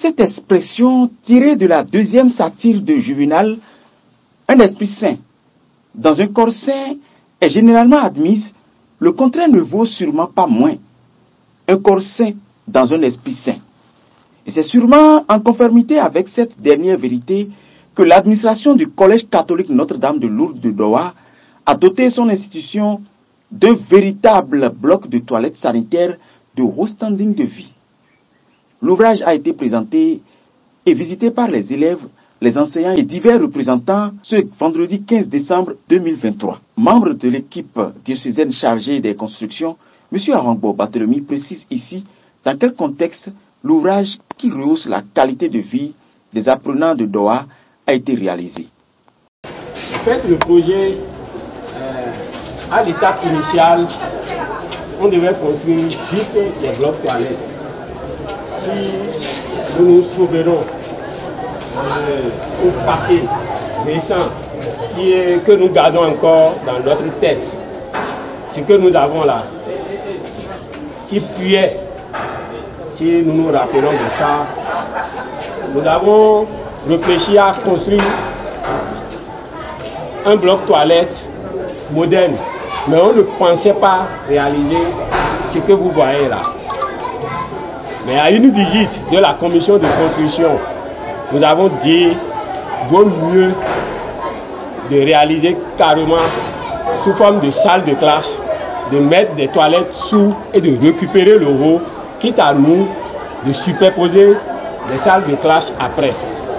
cette expression tirée de la deuxième satire de Juvénal, un esprit saint dans un corps saint est généralement admise, le contraire ne vaut sûrement pas moins. Un corps saint dans un esprit saint. Et c'est sûrement en conformité avec cette dernière vérité que l'administration du Collège catholique Notre-Dame de Lourdes de Doha a doté son institution d'un véritable bloc de toilettes sanitaires de haut standing de vie. L'ouvrage a été présenté et visité par les élèves, les enseignants et divers représentants ce vendredi 15 décembre 2023. Membre de l'équipe diocésaine chargée des constructions, M. Arangbo Barthélemy précise ici dans quel contexte l'ouvrage qui rehausse la qualité de vie des apprenants de Doha a été réalisé. En fait, le projet, à l'étape initiale, on devait construire juste des blocs toilettes. Si nous nous souvenons ce passé récent que nous gardons encore dans notre tête, ce que nous avons là, qui puait, si nous nous rappelons de ça, nous avons réfléchi à construire un bloc toilette moderne, mais on ne pensait pas réaliser ce que vous voyez là. Mais à une visite de la commission de construction, nous avons dit qu'il vaut mieux de réaliser carrément sous forme de salle de classe, de mettre des toilettes sous et de récupérer le haut, quitte à nous de superposer les salles de classe après.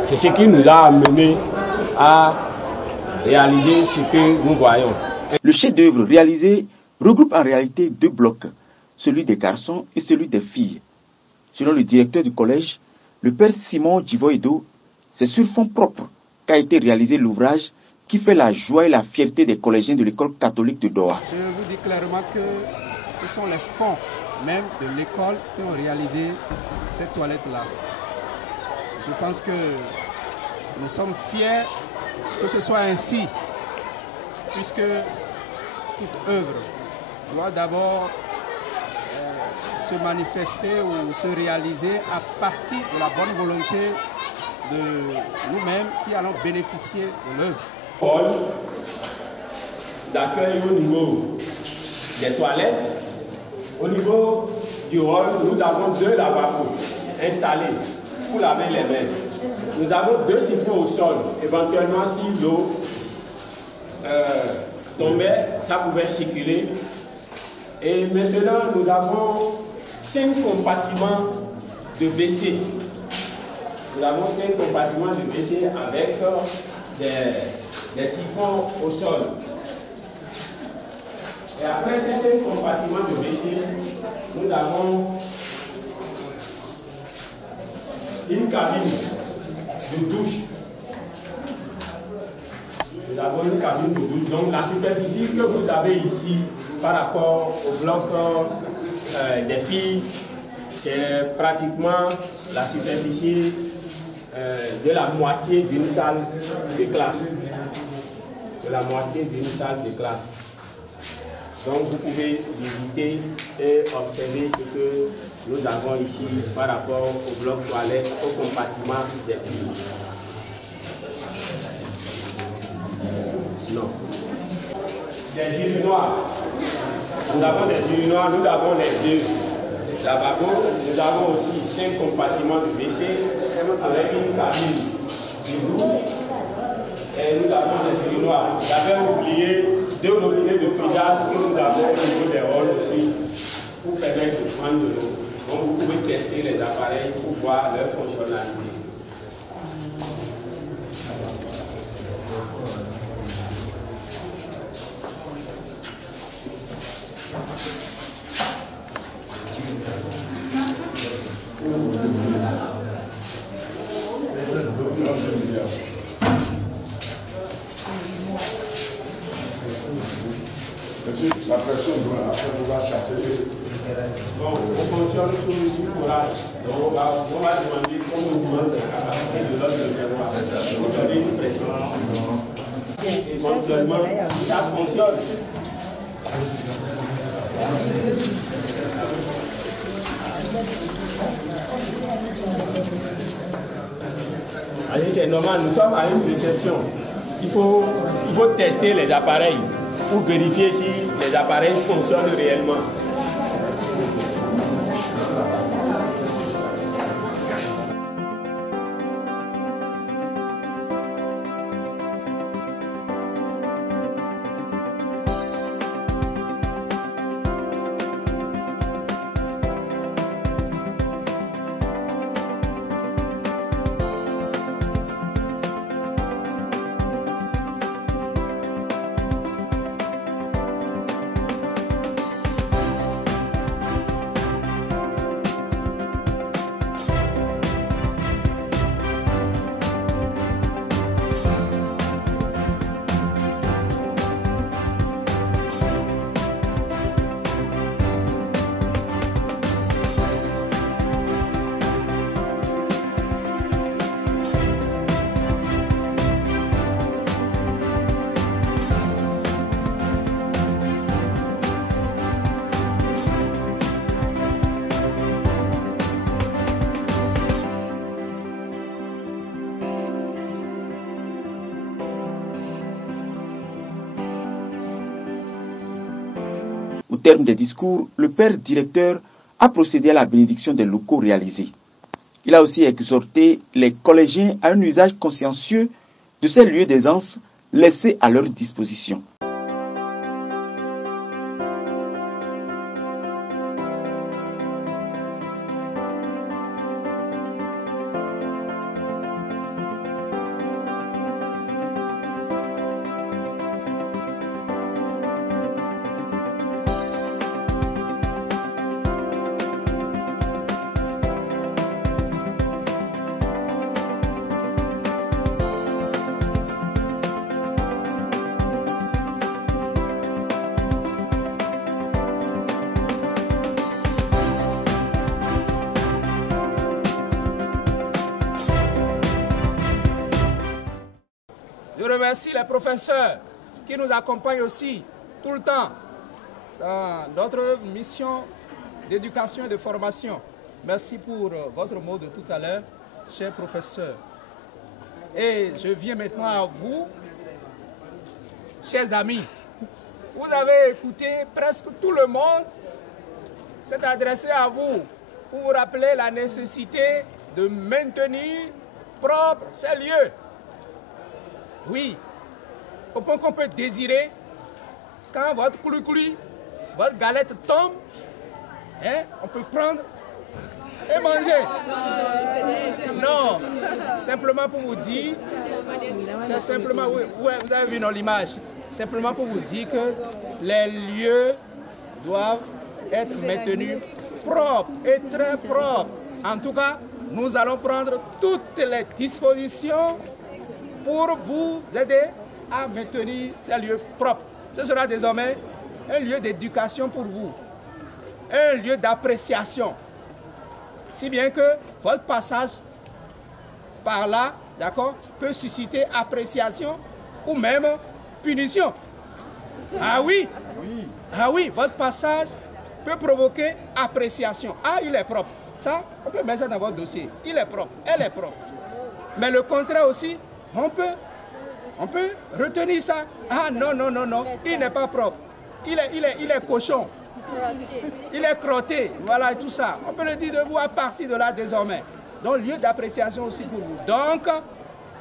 C'est ce qui nous a amené à réaliser ce que nous voyons. Le chef-d'œuvre réalisé regroupe en réalité deux blocs, celui des garçons et celui des filles. Selon le directeur du collège, le père Simon Djivoedo, c'est sur fonds propres qu'a été réalisé l'ouvrage qui fait la joie et la fierté des collégiens de l'école catholique de Doha. Je vous dis clairement que ce sont les fonds même de l'école qui ont réalisé cette toilette-là. Je pense que nous sommes fiers que ce soit ainsi, puisque toute œuvre doit d'abord se manifester ou se réaliser à partir de la bonne volonté de nous-mêmes qui allons bénéficier de l'œuvre. Hall d'accueil au niveau des toilettes. Au niveau du hall, nous avons 2 lavabos installés pour laver les mains. Nous avons 2 siphons au sol. Éventuellement, si l'eau tombait, ça pouvait circuler. Et maintenant, nous avons 5 compartiments de WC. Nous avons 5 compartiments de WC avec des siphons au sol. Et après ces 5 compartiments de WC, nous avons une cabine de douche. Nous avons une cabine de douche. Donc la superficie que vous avez ici par rapport au bloc des filles, c'est pratiquement la superficie de la moitié d'une salle de classe. De la moitié d'une salle de classe. Donc vous pouvez visiter et observer ce que nous avons ici par rapport au bloc toilette, au compartiment des filles. Non. Des urinoirs. Nous avons des urinoirs, nous avons les 2 lavabos, nous avons aussi 5 compartiments de WC avec une cabine de douche et nous avons des urinoirs. J'avais oublié 2 robinets de frisage que nous avons au niveau des halls aussi pour permettre de prendre de l'eau. Donc vous pouvez tester les appareils pour voir leur fonctionnalité. La pression doit après pouvoir chasser. Bon, on fonctionne sous forage. Donc on va demander comme on demande la capacité de l'autre réservoir. On va donner une pression. Éventuellement, ça fonctionne. puis c'est normal, nous sommes à une réception. Il faut tester les appareils pour vérifier si les appareils fonctionnent réellement. Au terme des discours, le père directeur a procédé à la bénédiction des locaux réalisés. Il a aussi exhorté les collégiens à un usage consciencieux de ces lieux d'aisance laissés à leur disposition. Je remercie les professeurs qui nous accompagnent aussi tout le temps dans notre mission d'éducation et de formation. Merci pour votre mot de tout à l'heure, chers professeurs. Et je viens maintenant à vous, chers amis. Vous avez écouté, presque tout le monde s'est adressé à vous pour vous rappeler la nécessité de maintenir propres ces lieux. Oui, au point qu'on peut désirer, quand votre coulis, votre galette tombe, hein, on peut prendre et manger. Non, simplement pour vous dire, c'est simplement, oui, vous avez vu dans l'image, simplement pour vous dire que les lieux doivent être maintenus propres et très propres. En tout cas, nous allons prendre toutes les dispositions pour vous aider à maintenir ces lieux propres. Ce sera désormais un lieu d'éducation pour vous, un lieu d'appréciation. Si bien que votre passage par là, d'accord, peut susciter appréciation ou même punition. Ah oui, ah oui, votre passage peut provoquer appréciation. Ah, il est propre. Ça, on peut mettre ça dans votre dossier. Il est propre, elle est propre. Mais le contraire aussi, on peut retenir ça. Ah non, non, non, non, il n'est pas propre. Il est cochon. Il est crotté. Voilà tout ça. On peut le dire de vous à partir de là désormais. Donc, lieu d'appréciation aussi pour vous. Donc,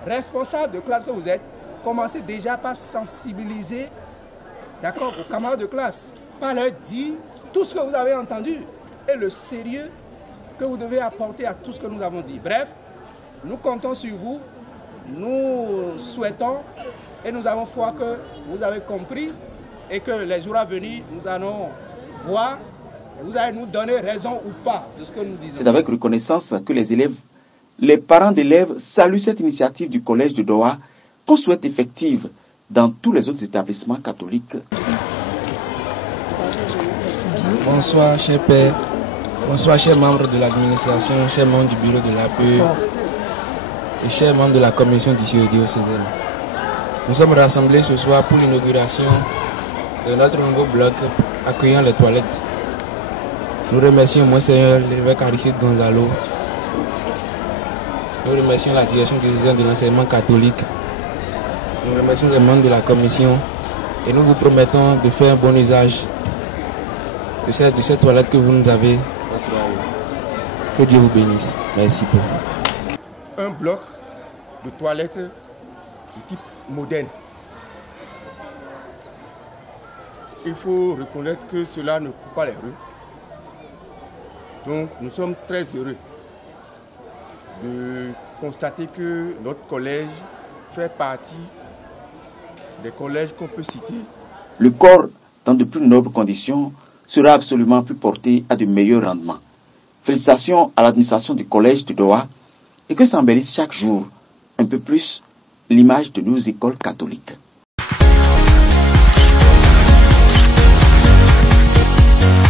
responsable de classe que vous êtes, commencez déjà par sensibiliser, d'accord, aux camarades de classe. Par leur dire tout ce que vous avez entendu et le sérieux que vous devez apporter à tout ce que nous avons dit. Bref, nous comptons sur vous. Nous souhaitons et nous avons foi que vous avez compris et que les jours à venir, nous allons voir et vous allez nous donner raison ou pas de ce que nous disons. C'est avec reconnaissance que les parents d'élèves saluent cette initiative du Collège de Doha qu'on souhaite effective dans tous les autres établissements catholiques. Bonsoir, chers pères. Bonsoir, chers membres de l'administration, chers membres du bureau de l'APE et chers membres de la commission diocésaine. Nous sommes rassemblés ce soir pour l'inauguration de notre nouveau bloc accueillant les toilettes. Nous remercions Monseigneur l'évêque Aristide Gonzalo Nous remercions la direction diocésaine de l'enseignement catholique. Nous remercions les membres de la commission et nous vous promettons de faire un bon usage de cette toilette que vous nous avez octroyée. Que Dieu vous bénisse. Merci beaucoup. Un bloc de toilettes de type moderne. Il faut reconnaître que cela ne coupe pas les rues. Donc nous sommes très heureux de constater que notre collège fait partie des collèges qu'on peut citer. Le corps, dans de plus nobles conditions, sera absolument plus porté à de meilleurs rendements. Félicitations à l'administration du collège de Doha et que s'embellisse chaque jour un peu plus l'image de nos écoles catholiques.